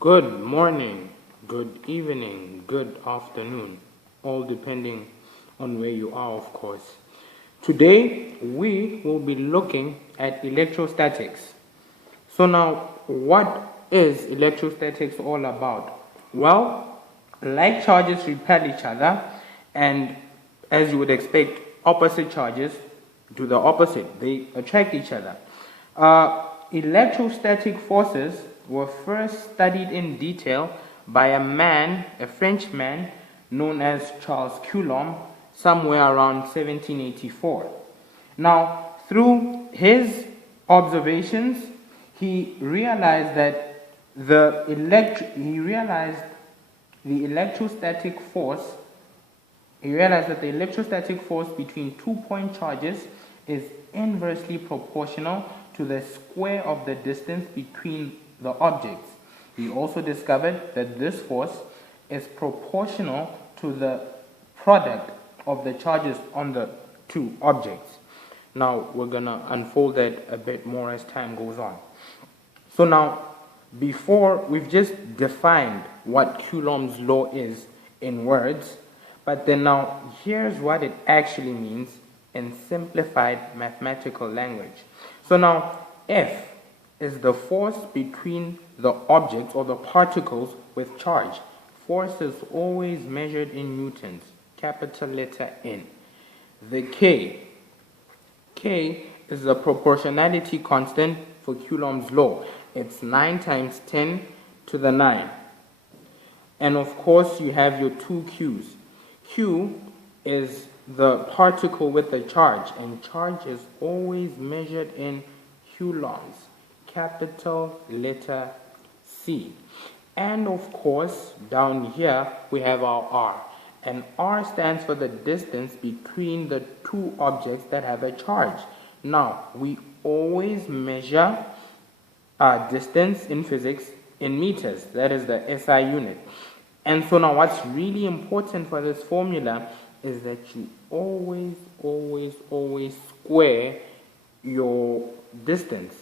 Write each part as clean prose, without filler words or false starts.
Good morning, good evening, good afternoon, all depending on where you are, of course. Today, we will be looking at electrostatics. So now, what is electrostatics all about? Well, like charges repel each other, and as you would expect, opposite charges do the opposite. They attract each other. Electrostatic forces were first studied in detail by a Frenchman known as Charles Coulomb, somewhere around 1784. Now, through his observations, he realized that the electrostatic force between 2-point charges is inversely proportional to the square of the distance between the objects. He also discovered that this force is proportional to the product of the charges on the two objects. Now we're going to unfold that a bit more as time goes on. So now, before we've just defined what Coulomb's law is in words, but then now here's what it actually means in simplified mathematical language. So now F is the force between the objects or the particles with charge. Force is always measured in newtons, capital letter N. The K is the proportionality constant for Coulomb's law. It's 9 times 10 to the 9. And of course you have your two Q's. Q is the particle with the charge, and charge is always measured in coulombs, capital letter C. And of course, down here we have our R. And R stands for the distance between the two objects that have a charge. Now, we always measure distance in physics in meters. That is the SI unit. And so now what's really important for this formula is that you always square your distance.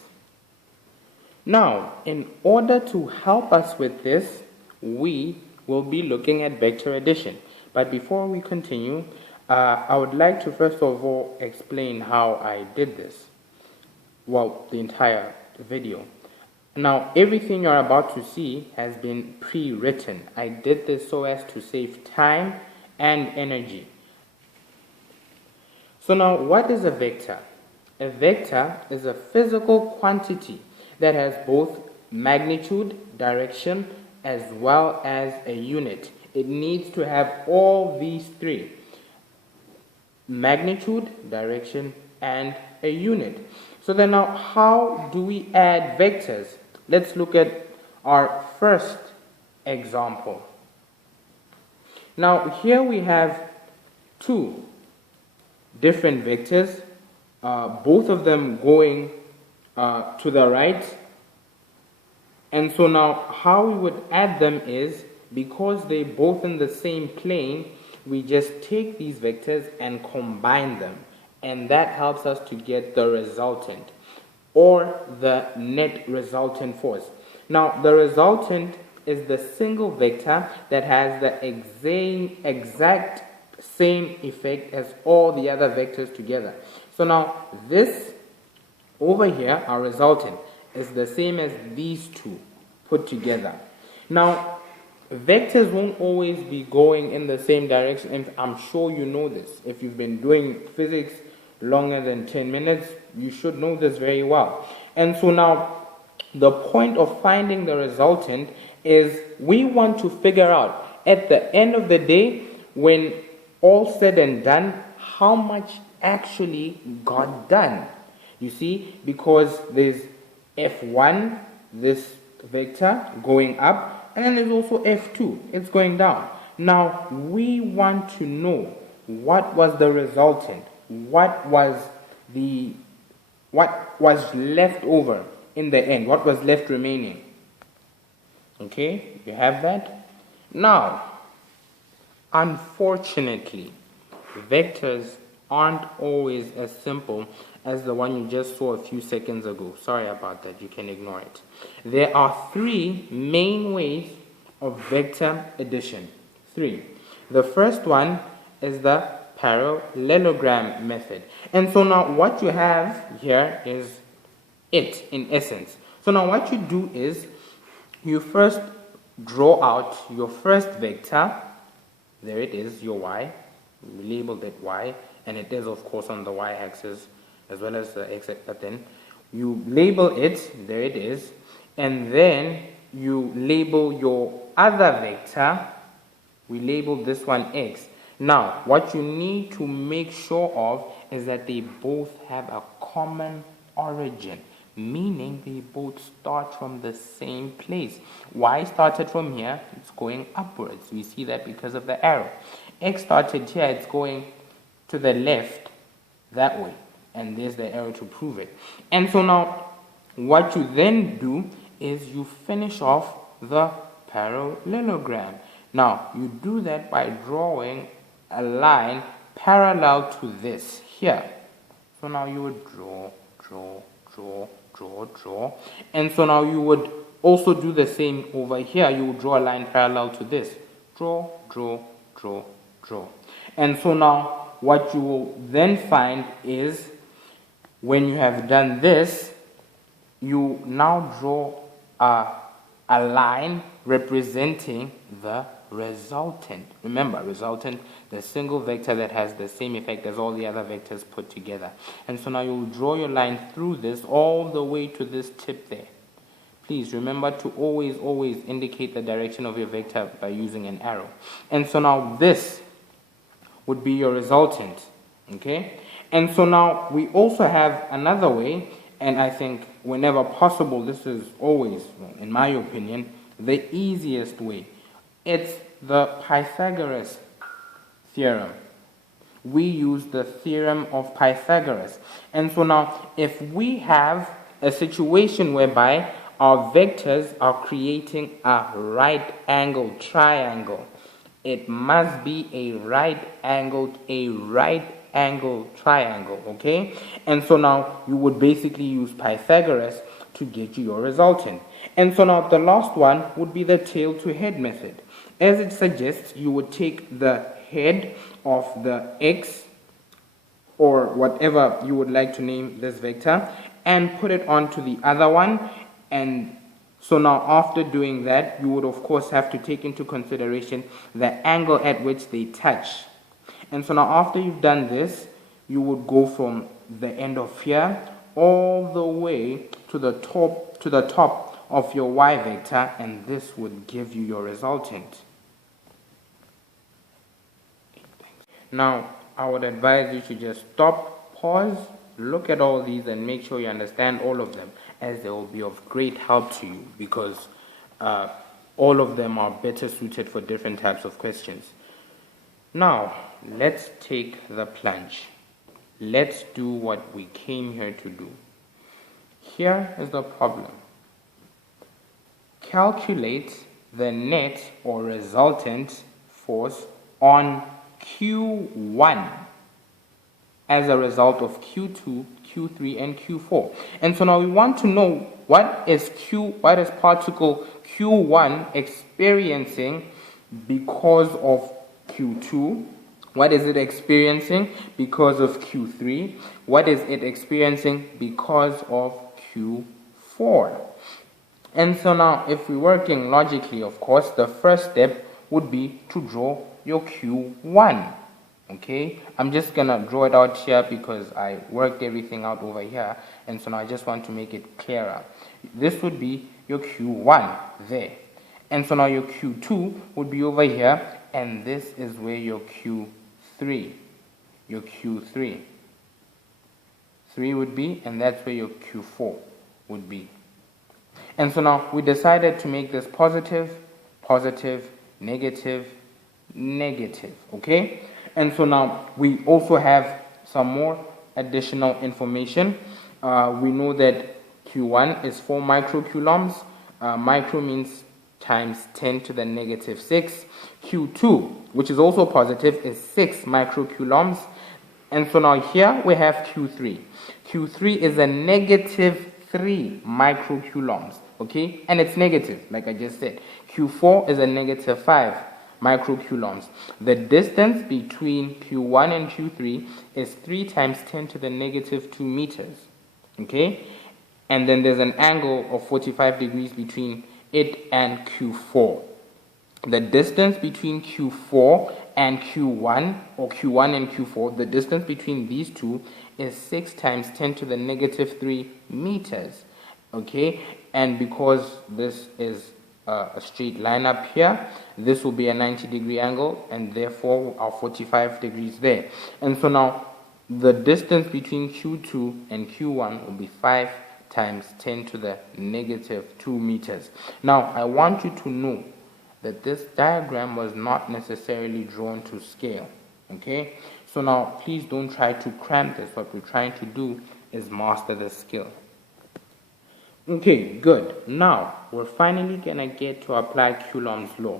Now, in order to help us with this, we will be looking at vector addition. But before we continue, I would like to first of all explain how I did this. Well, the entire video. Now, everything you're about to see has been pre-written. I did this so as to save time and energy. So now, what is a vector? A vector is a physical quantity that has both magnitude, direction, as well as a unit. It needs to have all these three: magnitude, direction, and a unit. So then now, how do we add vectors? Let's look at our first example. Now, here we have two different vectors, both of them going to the right. And so now how we would add them is, because they're both in the same plane, we just take these vectors and combine them. And that helps us to get the resultant, or the net resultant force. Now, the resultant is the single vector that has the exact same effect as all the other vectors together. So now, this over here, our resultant, is the same as these two put together. Now, vectors won't always be going in the same direction, and I'm sure you know this. If you've been doing physics longer than 10 minutes, you should know this very well. And so now, the point of finding the resultant is we want to figure out, at the end of the day, when all said and done, how much actually got done. You see, because there's F1, this vector, going up, and then there's also F2, it's going down. Now, we want to know what was the resultant, what was left over in the end, what was left remaining. Okay, you have that? Now, unfortunately, vectors aren't always as simple as the one you just saw a few seconds ago. Sorry about that, you can ignore it. There are three main ways of vector addition. Three. The first one is the parallelogram method. And so now what you have here is it in essence. So now what you do is you first draw out your first vector. There it is, your y. We labeled it y, and it is of course on the y-axis as well as the x-axis. But then you label it, there it is, and then you label your other vector. We label this one x. Now what you need to make sure of is that they both have a common origin, meaning they both start from the same place. Y started from here, it's going upwards. We see that because of the arrow. X started here, it's going to the left that way, and there's the arrow to prove it. And so now what you then do is you finish off the parallelogram. Now you do that by drawing a line parallel to this here. So now you would draw, and so now you would also do the same over here. You would draw a line parallel to this. Draw. And so now what you will then find is when you have done this, you now draw a line representing the resultant. Remember, resultant, the single vector that has the same effect as all the other vectors put together. And so now you will draw your line through this all the way to this tip there. Please remember to always indicate the direction of your vector by using an arrow. And so now this would be your resultant. Okay? And so now we also have another way, and I think whenever possible, this is always, in my opinion, the easiest way. It's the Pythagoras theorem. We use the theorem of Pythagoras. And so now, if we have a situation whereby our vectors are creating a right-angled triangle, it must be a right-angled triangle, okay? And so now you would basically use Pythagoras to get you your resultant. And so now the last one would be the tail to head method. As it suggests, you would take the head of the x, or whatever you would like to name this vector, and put it onto the other one. And so now after doing that, you would of course have to take into consideration the angle at which they touch. And so now after you've done this, you would go from the end of here all the way to the top of your y vector, and this would give you your resultant. Now, I would advise you to just stop, pause, look at all these, and make sure you understand all of them, as they will be of great help to you, because all of them are better suited for different types of questions. Now, let's take the plunge. Let's do what we came here to do. Here is the problem. Calculate the net or resultant force on Q1 as a result of Q2, Q3, and Q4. And so now we want to know what is particle Q1 experiencing because of Q2? What is it experiencing because of Q3? What is it experiencing because of Q4? And so now, if we're working logically, of course, the first step would be to draw your Q1. Okay, I'm just gonna draw it out here because I worked everything out over here, and so now I just want to make it clearer. This would be your Q1 there, and so now your Q2 would be over here, and this is where your Q3 would be, and that's where your Q4 would be. And so now we decided to make this positive, negative, okay? And so now we also have some more additional information. We know that Q1 is 4 microcoulombs. Micro means times 10 to the negative 6. Q2, which is also positive, is 6 microcoulombs. And so now here we have Q3. Q3 is a negative 3 microcoulombs, okay? And it's negative, like I just said. Q4 is a negative 5 microcoulombs. The distance between Q1 and Q3 is 3 times 10 to the negative 2 meters, okay? And then there's an angle of 45 degrees between it and Q4. The distance between Q4 and Q1, or Q1 and Q4, the distance between these two is 6 times 10 to the negative 3 meters, okay? And because this is a straight line up here, this will be a 90-degree angle, and therefore our 45 degrees there. And so now the distance between Q2 and Q1 will be 5 times 10 to the negative 2 meters. Now I want you to know that this diagram was not necessarily drawn to scale, okay? So now please don't try to cram this. What we're trying to do is master the skill. Okay, good. Now we're finally gonna get to apply Coulomb's law.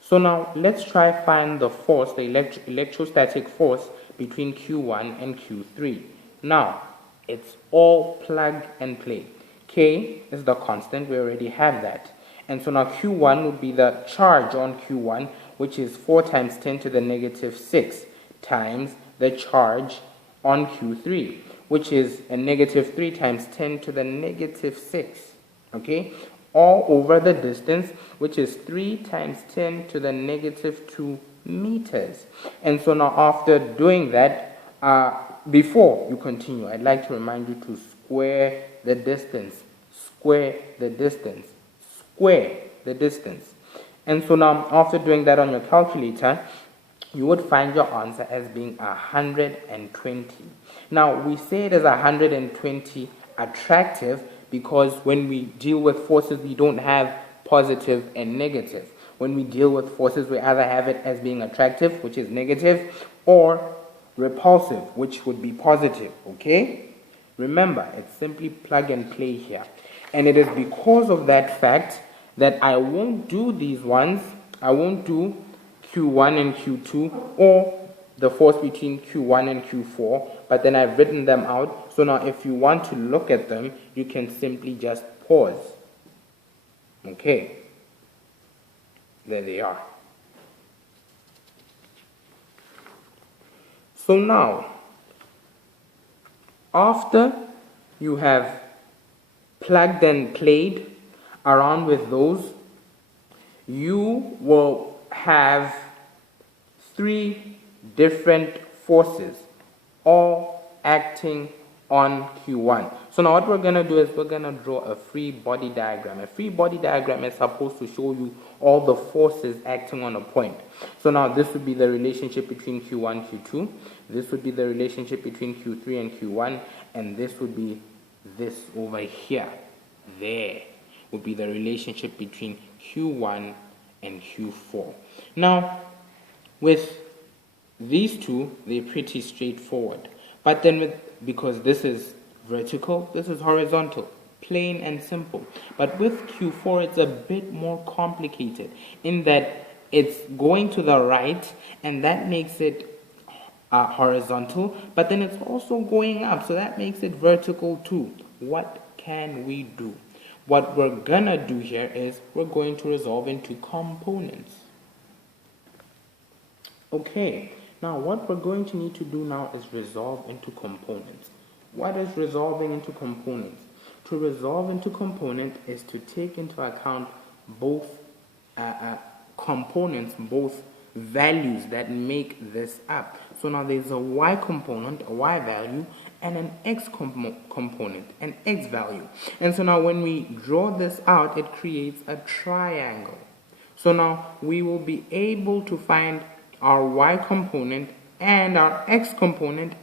So now let's try find the force, the electrostatic force between Q1 and Q3. Now it's all plug and play. K is the constant, we already have that. And so now Q1 would be the charge on Q1, which is 4 times 10 to the negative 6 times the charge on Q3, which is a negative 3 times 10 to the negative 6, okay? All over the distance, which is 3 times 10 to the negative 2 meters. And so now after doing that, before you continue, I'd like to remind you to square the distance, square the distance, square the distance. And so now after doing that on your calculator, you would find your answer as being 120. Now we say it is 120 attractive because when we deal with forces we don't have positive and negative. When we deal with forces we either have it as being attractive, which is negative, or repulsive, which would be positive, okay? Remember, it's simply plug and play here. And it is because of that fact that I won't do these ones. I won't do Q1 and Q2 or the force between Q1 and Q4, but then I've written them out. So now if you want to look at them, you can simply just pause. Okay. There they are. So now, after you have plugged and played around with those, you will have 3 different forces all acting on Q1. So now what we're going to do is we're going to draw a free body diagram. A free body diagram is supposed to show you all the forces acting on a point. So now this would be the relationship between Q1, Q2. This would be the relationship between Q3 and Q1. And this would be this over here. There would be the relationship between Q1 and Q4. Now, with these two, they're pretty straightforward. But then because this is vertical, this is horizontal, plain and simple. But with Q4, it's a bit more complicated in that it's going to the right, and that makes it horizontal, but then it's also going up, so that makes it vertical too. What can we do? What we're gonna do here is we're going to resolve into components. Okay, now what we're going to need to do now is resolve into components. What is resolving into components? To resolve into component is to take into account both components, both values that make this up. So now there's a y component, a y value, and an x component, an x value. And so now when we draw this out, it creates a triangle. So now we will be able to find our y component and our x component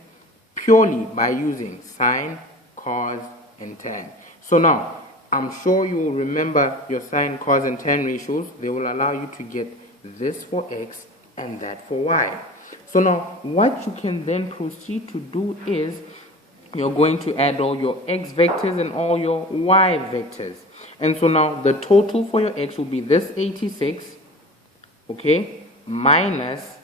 purely by using sine, cos, and tan. So now, I'm sure you will remember your sine, cos, and tan ratios. They will allow you to get this for x and that for y. So now, what you can then proceed to do is you're going to add all your x vectors and all your y vectors. And so now, the total for your x will be this 86, okay, minus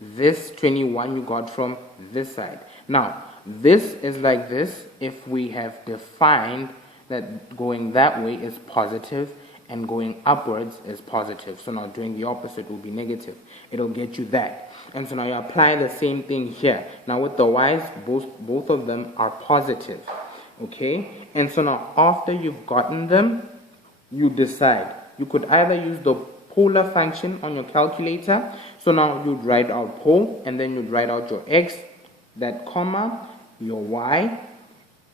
This 21 you got from this side. Now, this is like this if we have defined that going that way is positive and going upwards is positive. So now doing the opposite will be negative. It'll get you that. And so now you apply the same thing here. Now with the y's, both of them are positive. Okay? And so now after you've gotten them, you decide. You could either use the polar function on your calculator. So now you'd write out pole and then you'd write out your x, that comma, your y,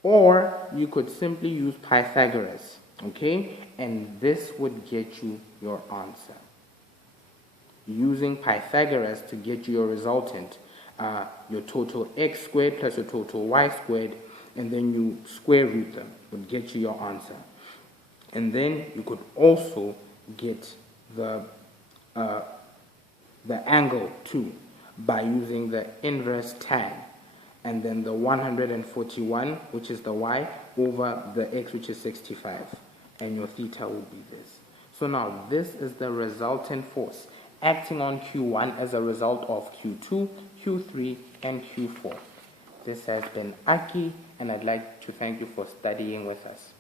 or you could simply use Pythagoras, okay? And this would get you your answer. Using Pythagoras to get you your resultant, your total x squared plus your total y squared, and then you square root them, would get you your answer. And then you could also get the angle too by using the inverse tan, and then the 141, which is the y, over the x, which is 65, and your theta will be this. So now this is the resultant force acting on Q1 as a result of Q2, Q3, and Q4. This has been Aki, and I'd like to thank you for studying with us.